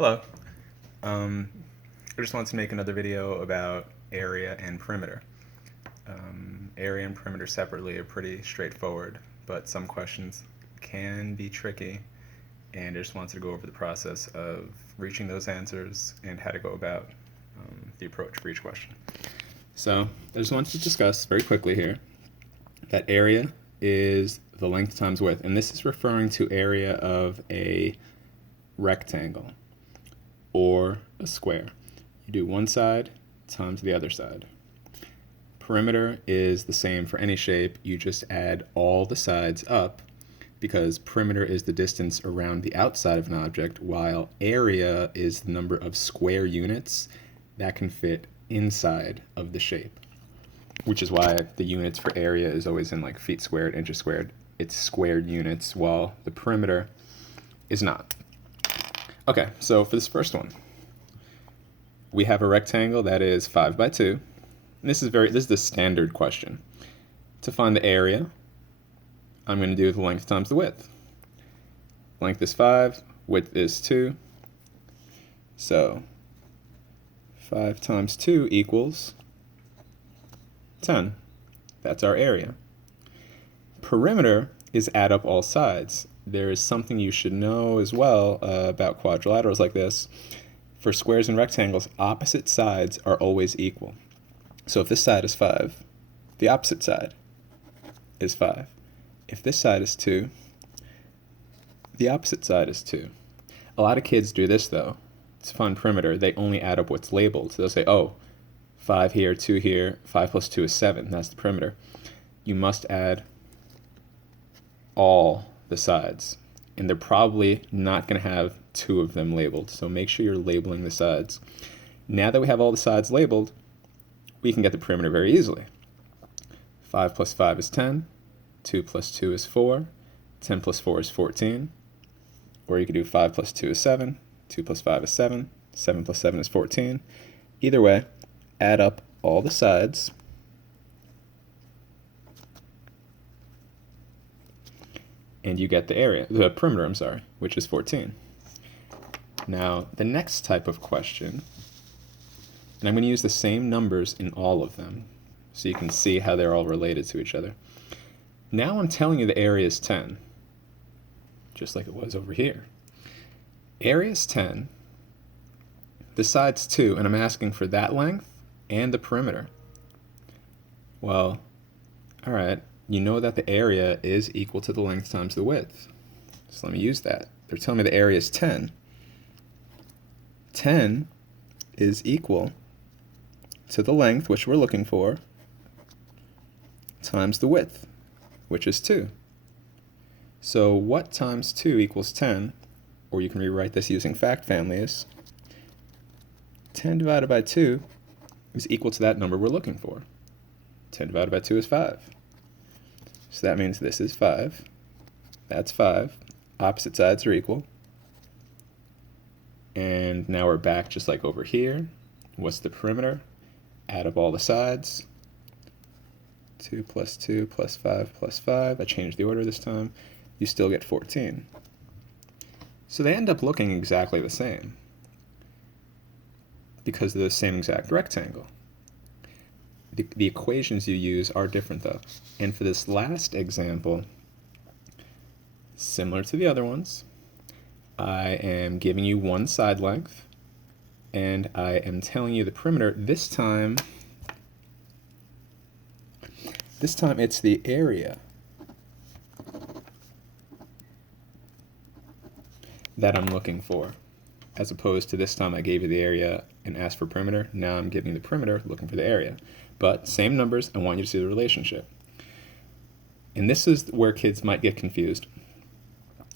Hello. Um, I just wanted to make another video about area and perimeter. Area and perimeter separately are pretty straightforward, but some questions can be tricky, and I just wanted to go over the process of reaching those answers and how to go about the approach for each question. So I just wanted to discuss very quickly here that area is the length times width, and this is referring to area of a rectangle or a square. You do one side times the other side. Perimeter is the same for any shape. You just add all the sides up because perimeter is the distance around the outside of an object, while area is the number of square units that can fit inside of the shape, which is why the units for area is always in like feet squared, inches squared. It's squared units, while the perimeter is not. Okay, so for this first one, we have a rectangle that is 5 by 2. And this is the standard question. To find the area, I'm going to do the length times the width. Length is 5, width is 2. So 5 times 2 equals 10. That's our area. Perimeter is add up all sides. There is something you should know as well about quadrilaterals like this. For squares and rectangles, opposite sides are always equal. So if this side is 5, the opposite side is 5. If this side is 2, the opposite side is 2. A lot of kids do this though. To find perimeter, they only add up what's labeled. So they'll say, oh, 5 here, 2 here, 5 plus 2 is 7. That's the perimeter. You must add all the sides, and they're probably not going to have 2 of them labeled, so make sure you're labeling the sides. Now that we have all the sides labeled, we can get the perimeter very easily. 5 plus 5 is 10, 2 plus 2 is 4, 10 plus 4 is 14, or you could do 5 plus 2 is 7, 2 plus 5 is 7, 7 plus 7 is 14. Either way, add up all the sides, and you get the perimeter, which is 14. Now, the next type of question, and I'm going to use the same numbers in all of them so you can see how they're all related to each other. Now I'm telling you the area is 10, just like it was over here. Area is 10, the side's 2, and I'm asking for that length and the perimeter. Well, all right, you know that the area is equal to the length times the width. So let me use that. They're telling me the area is 10. 10 is equal to the length, which we're looking for, times the width, which is 2. So what times 2 equals 10, or you can rewrite this using fact families, 10 divided by 2 is equal to that number we're looking for. 10 divided by 2 is 5. So that means this is 5, that's 5, opposite sides are equal, and now we're back just like over here. What's the perimeter? Add up all the sides. 2 plus 2 plus 5 plus 5. I changed the order this time. You still get 14. So they end up looking exactly the same because they're the same exact rectangle. The equations you use are different though. And for this last example, similar to the other ones, I am giving you one side length, and I am telling you the perimeter. This time it's the area that I'm looking for, as opposed to this time I gave you the area and asked for perimeter. Now I'm giving you the perimeter, looking for the area. But same numbers, I want you to see the relationship. And this is where kids might get confused.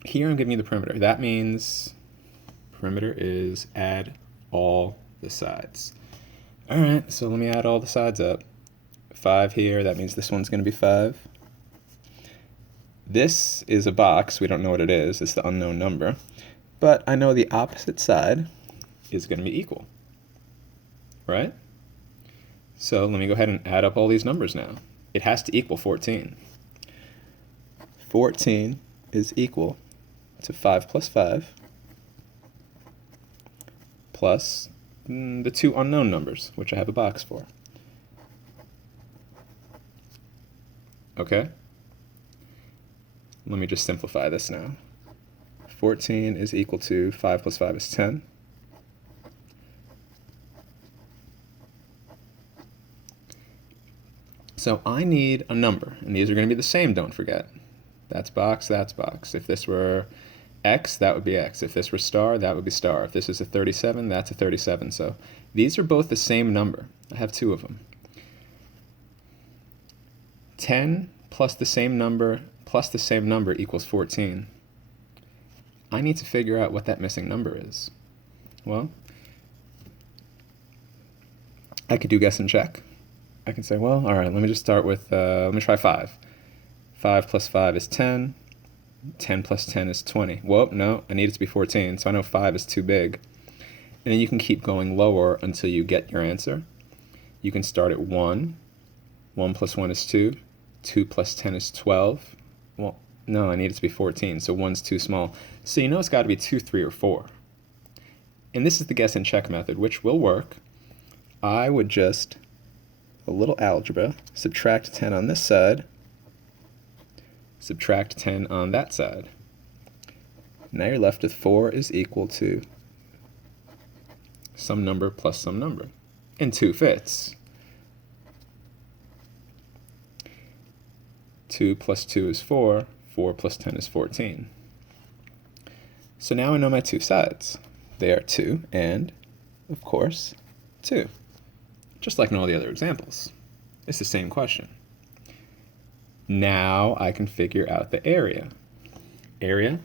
Here I'm giving you the perimeter. That means perimeter is add all the sides. All right, so let me add all the sides up. 5 here, that means this one's going to be 5. This is a box. We don't know what it is. It's the unknown number. But I know the opposite side is going to be equal, right? So let me go ahead and add up all these numbers now. It has to equal 14. 14 is equal to 5 plus 5 plus the two unknown numbers, which I have a box for. Okay? Let me just simplify this now. 14 is equal to 5 plus 5 is 10. So I need a number, and these are going to be the same, don't forget. That's box, that's box. If this were X, that would be X. If this were star, that would be star. If this is a 37, that's a 37. So these are both the same number. I have two of them. 10 plus the same number equals 14. I need to figure out what that missing number is. Well, I could do guess and check. I can say, well, all right, let me just start with, let me try 5. 5 plus 5 is 10. 10 plus 10 is 20. Whoa, no, I need it to be 14, so I know 5 is too big. And then you can keep going lower until you get your answer. You can start at 1. 1 plus 1 is 2. 2 plus 10 is 12. Well, no, I need it to be 14, so 1's too small. So you know it's got to be 2, 3, or 4. And this is the guess and check method, which will work. I would just, a little algebra, subtract 10 on this side, subtract 10 on that side. Now you're left with 4 is equal to some number plus some number. And 2 fits. 2 plus 2 is 4. 4 plus 10 is 14. So now I know my two sides. They are 2 and, of course, 2. Just like in all the other examples. It's the same question. Now I can figure out the area. Area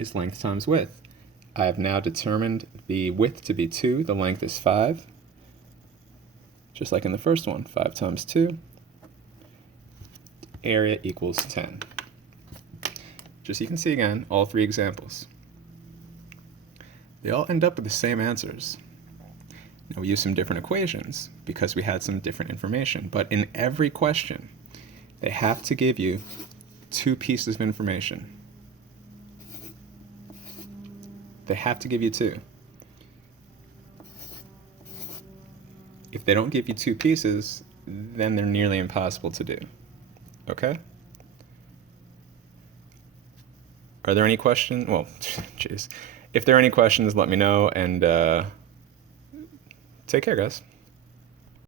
is length times width. I have now determined the width to be 2, the length is 5. Just like in the first one, 5 times 2. Area equals 10. Just so you can see again, all three examples. They all end up with the same answers. Now we use some different equations because we had some different information, but in every question, they have to give you 2 pieces of information. They have to give you 2. If they don't give you 2 pieces, then they're nearly impossible to do. Okay? Are there any questions? Well, jeez. If there are any questions, let me know, and take care, guys.